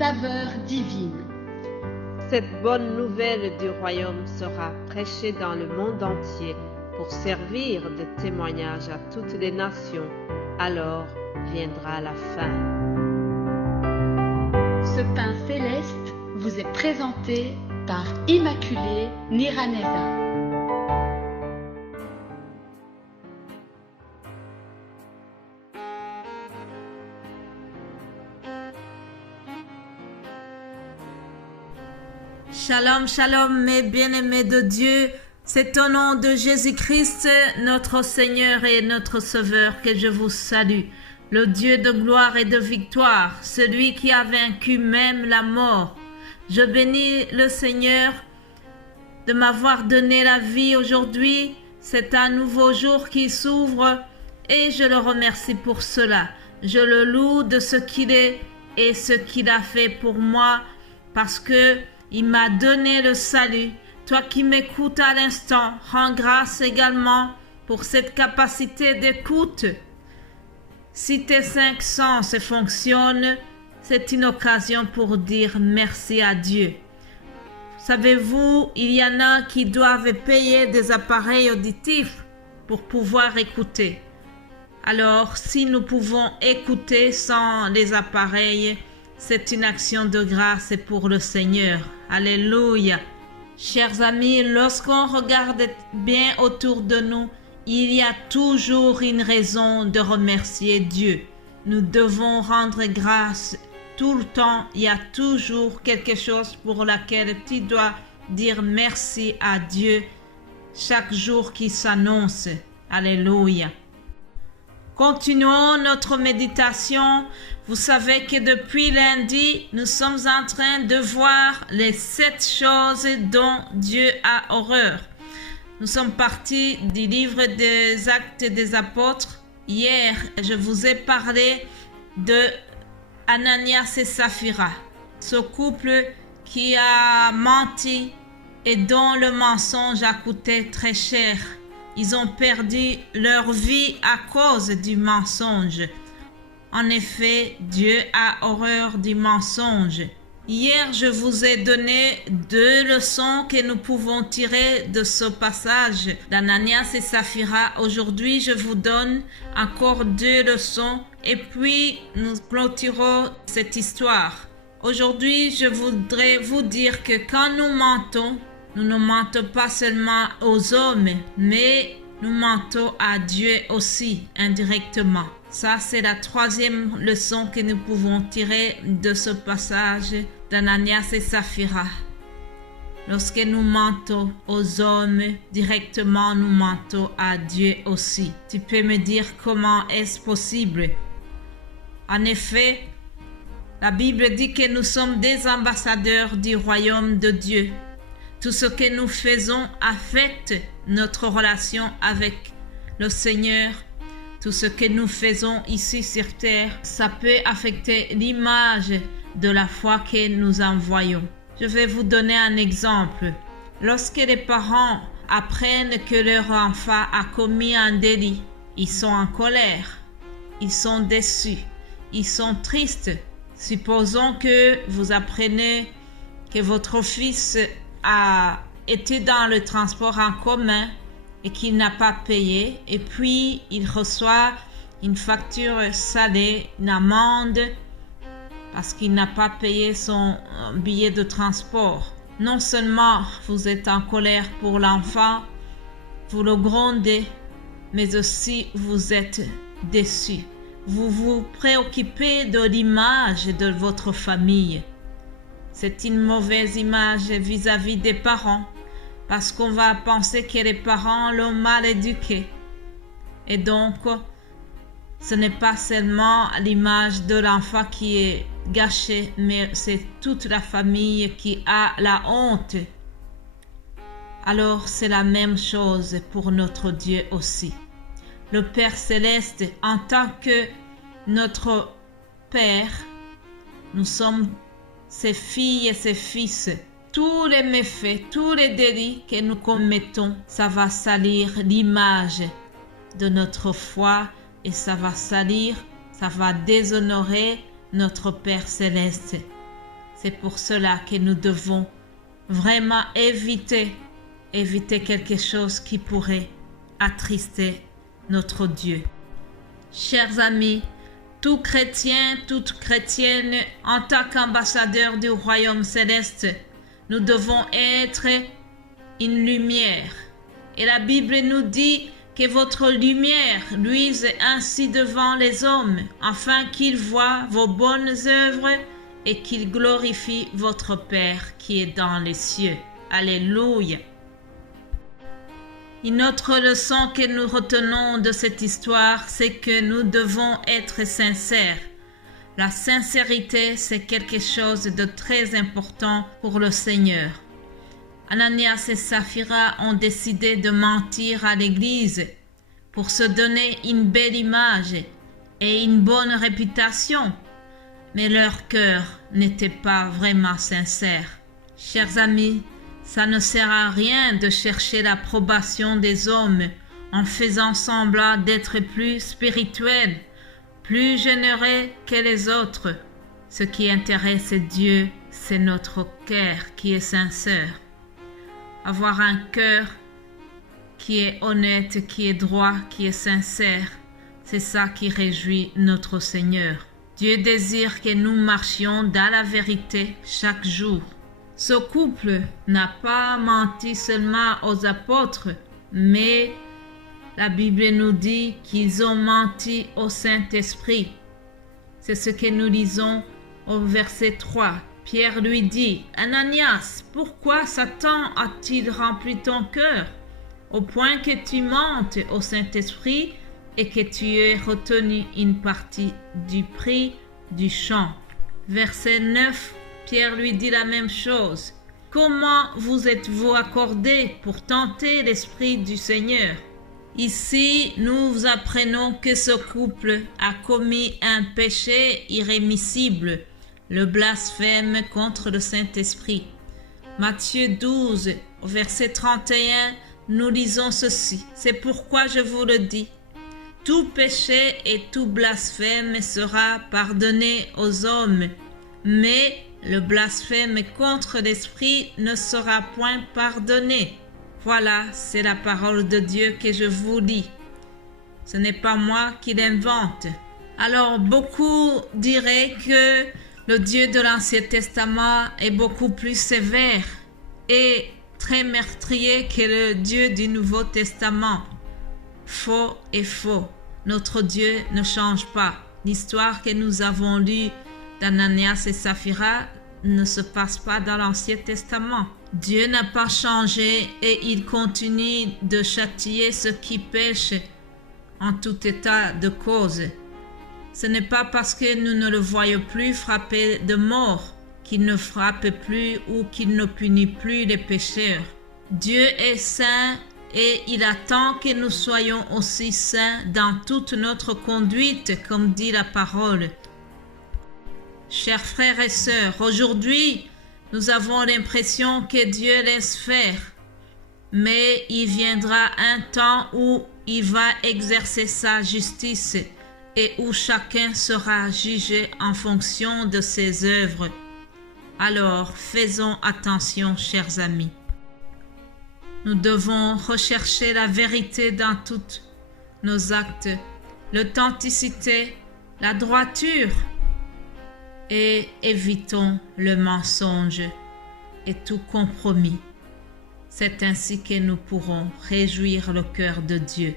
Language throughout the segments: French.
saveur divine. Cette bonne nouvelle du royaume sera prêchée dans le monde entier pour servir de témoignage à toutes les nations. Alors viendra la fin. Ce pain céleste vous est présenté par Immaculée Niraneza. Shalom, shalom, mes bien-aimés de Dieu. C'est au nom de Jésus-Christ, notre Seigneur et notre Sauveur, que je vous salue. Le Dieu de gloire et de victoire, celui qui a vaincu même la mort. Je bénis le Seigneur de m'avoir donné la vie aujourd'hui. C'est un nouveau jour qui s'ouvre et je le remercie pour cela. Je le loue de ce qu'il est et ce qu'il a fait pour moi parce que il m'a donné le salut. Toi qui m'écoutes à l'instant, rends grâce également pour cette capacité d'écoute. Si tes 5 sens fonctionnent, c'est une occasion pour dire merci à Dieu. Savez-vous, il y en a qui doivent payer des appareils auditifs pour pouvoir écouter. Alors, si nous pouvons écouter sans les appareils, c'est une action de grâce pour le Seigneur. Alléluia. Chers amis, lorsqu'on regarde bien autour de nous, il y a toujours une raison de remercier Dieu. Nous devons rendre grâce tout le temps. Il y a toujours quelque chose pour laquelle tu dois dire merci à Dieu chaque jour qui s'annonce. Alléluia. Continuons notre méditation. Vous savez que depuis lundi, nous sommes en train de voir les 7 choses dont Dieu a horreur. Nous sommes partis du livre des Actes des Apôtres. Hier, je vous ai parlé de Ananias et Saphira, ce couple qui a menti et dont le mensonge a coûté très cher. Ils ont perdu leur vie à cause du mensonge. En effet, Dieu a horreur du mensonge. Hier, je vous ai donné 2 leçons que nous pouvons tirer de ce passage d'Ananias et Saphira. Aujourd'hui, je vous donne encore 2 leçons et puis nous clôturons cette histoire. Aujourd'hui, je voudrais vous dire que quand nous mentons, nous ne mentons pas seulement aux hommes, mais nous mentons à Dieu aussi, indirectement. Ça, c'est la 3e leçon que nous pouvons tirer de ce passage d'Ananias et Saphira. Lorsque nous mentons aux hommes, directement nous mentons à Dieu aussi. Tu peux me dire comment est-ce possible? En effet, la Bible dit que nous sommes des ambassadeurs du royaume de Dieu. Tout ce que nous faisons affecte notre relation avec le Seigneur. Tout ce que nous faisons ici sur terre, ça peut affecter l'image de la foi que nous envoyons. Je vais vous donner un exemple. Lorsque les parents apprennent que leur enfant a commis un délit, ils sont en colère, ils sont déçus, ils sont tristes. Supposons que vous apprenez que votre fils a été dans le transport en commun et qu'il n'a pas payé, et puis il reçoit une facture salée, une amende, parce qu'il n'a pas payé son billet de transport. Non seulement vous êtes en colère pour l'enfant, vous le grondez, mais aussi vous êtes déçu. Vous vous préoccupez de l'image de votre famille. C'est une mauvaise image vis-à-vis des parents, parce qu'on va penser que les parents l'ont mal éduqué. Et donc, ce n'est pas seulement l'image de l'enfant qui est gâchée, mais c'est toute la famille qui a la honte. Alors, c'est la même chose pour notre Dieu aussi. Le Père Céleste, en tant que notre Père, nous sommes ses filles et ses fils. Tous les méfaits, tous les délits que nous commettons, ça va salir l'image de notre foi et ça va salir, ça va déshonorer notre Père Céleste. C'est pour cela que nous devons vraiment éviter quelque chose qui pourrait attrister notre Dieu. Chers amis, tout chrétien, toute chrétienne, en tant qu'ambassadeur du royaume céleste, nous devons être une lumière. Et la Bible nous dit que votre lumière luise ainsi devant les hommes, afin qu'ils voient vos bonnes œuvres et qu'ils glorifient votre Père qui est dans les cieux. Alléluia. Une autre leçon que nous retenons de cette histoire, c'est que nous devons être sincères. La sincérité, c'est quelque chose de très important pour le Seigneur. Ananias et Saphira ont décidé de mentir à l'Église pour se donner une belle image et une bonne réputation, mais leur cœur n'était pas vraiment sincère. Chers amis, ça ne sert à rien de chercher l'approbation des hommes en faisant semblant d'être plus spirituel, plus généreux que les autres. Ce qui intéresse Dieu, c'est notre cœur qui est sincère. Avoir un cœur qui est honnête, qui est droit, qui est sincère, c'est ça qui réjouit notre Seigneur. Dieu désire que nous marchions dans la vérité chaque jour. Ce couple n'a pas menti seulement aux apôtres, mais la Bible nous dit qu'ils ont menti au Saint-Esprit. C'est ce que nous lisons au verset 3. Pierre lui dit, « Ananias, pourquoi Satan a-t-il rempli ton cœur, au point que tu mentes au Saint-Esprit et que tu aies retenu une partie du prix du champ ?» Verset 9. Pierre lui dit la même chose. « Comment vous êtes-vous accordés pour tenter l'Esprit du Seigneur ?» Ici, nous apprenons que ce couple a commis un péché irrémissible, le blasphème contre le Saint-Esprit. Matthieu 12, verset 31, nous lisons ceci. « C'est pourquoi je vous le dis. Tout péché et tout blasphème sera pardonné aux hommes, mais le blasphème contre l'Esprit ne sera point pardonné. » Voilà, c'est la parole de Dieu que je vous lis. Ce n'est pas moi qui l'invente. Alors, beaucoup diraient que le Dieu de l'Ancien Testament est beaucoup plus sévère et très meurtrier que le Dieu du Nouveau Testament. Faux et faux. Notre Dieu ne change pas. L'histoire que nous avons lue d'Ananias et Saphira ne se passe pas dans l'Ancien Testament. Dieu n'a pas changé et il continue de châtier ceux qui pêchent en tout état de cause. Ce n'est pas parce que nous ne le voyons plus frapper de mort qu'il ne frappe plus ou qu'il ne punit plus les pécheurs. Dieu est saint et il attend que nous soyons aussi saints dans toute notre conduite, comme dit la parole. Chers frères et sœurs, aujourd'hui, nous avons l'impression que Dieu laisse faire, mais il viendra un temps où il va exercer sa justice et où chacun sera jugé en fonction de ses œuvres. Alors, faisons attention, chers amis. Nous devons rechercher la vérité dans tous nos actes, l'authenticité, la droiture, et évitons le mensonge et tout compromis. C'est ainsi que nous pourrons réjouir le cœur de Dieu.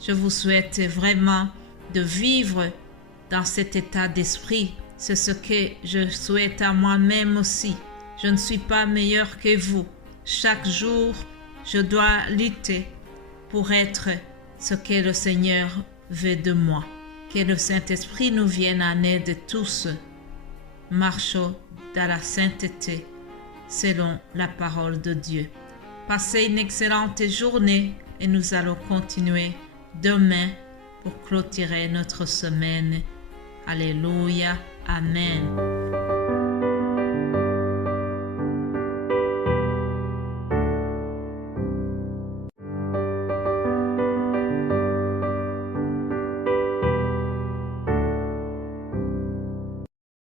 Je vous souhaite vraiment de vivre dans cet état d'esprit. C'est ce que je souhaite à moi-même aussi. Je ne suis pas meilleur que vous. Chaque jour, je dois lutter pour être ce que le Seigneur veut de moi. Que le Saint-Esprit nous vienne en aide tous. Marchons dans la sainteté selon la parole de Dieu. Passez une excellente journée et nous allons continuer demain pour clôturer notre semaine. Alléluia. Amen.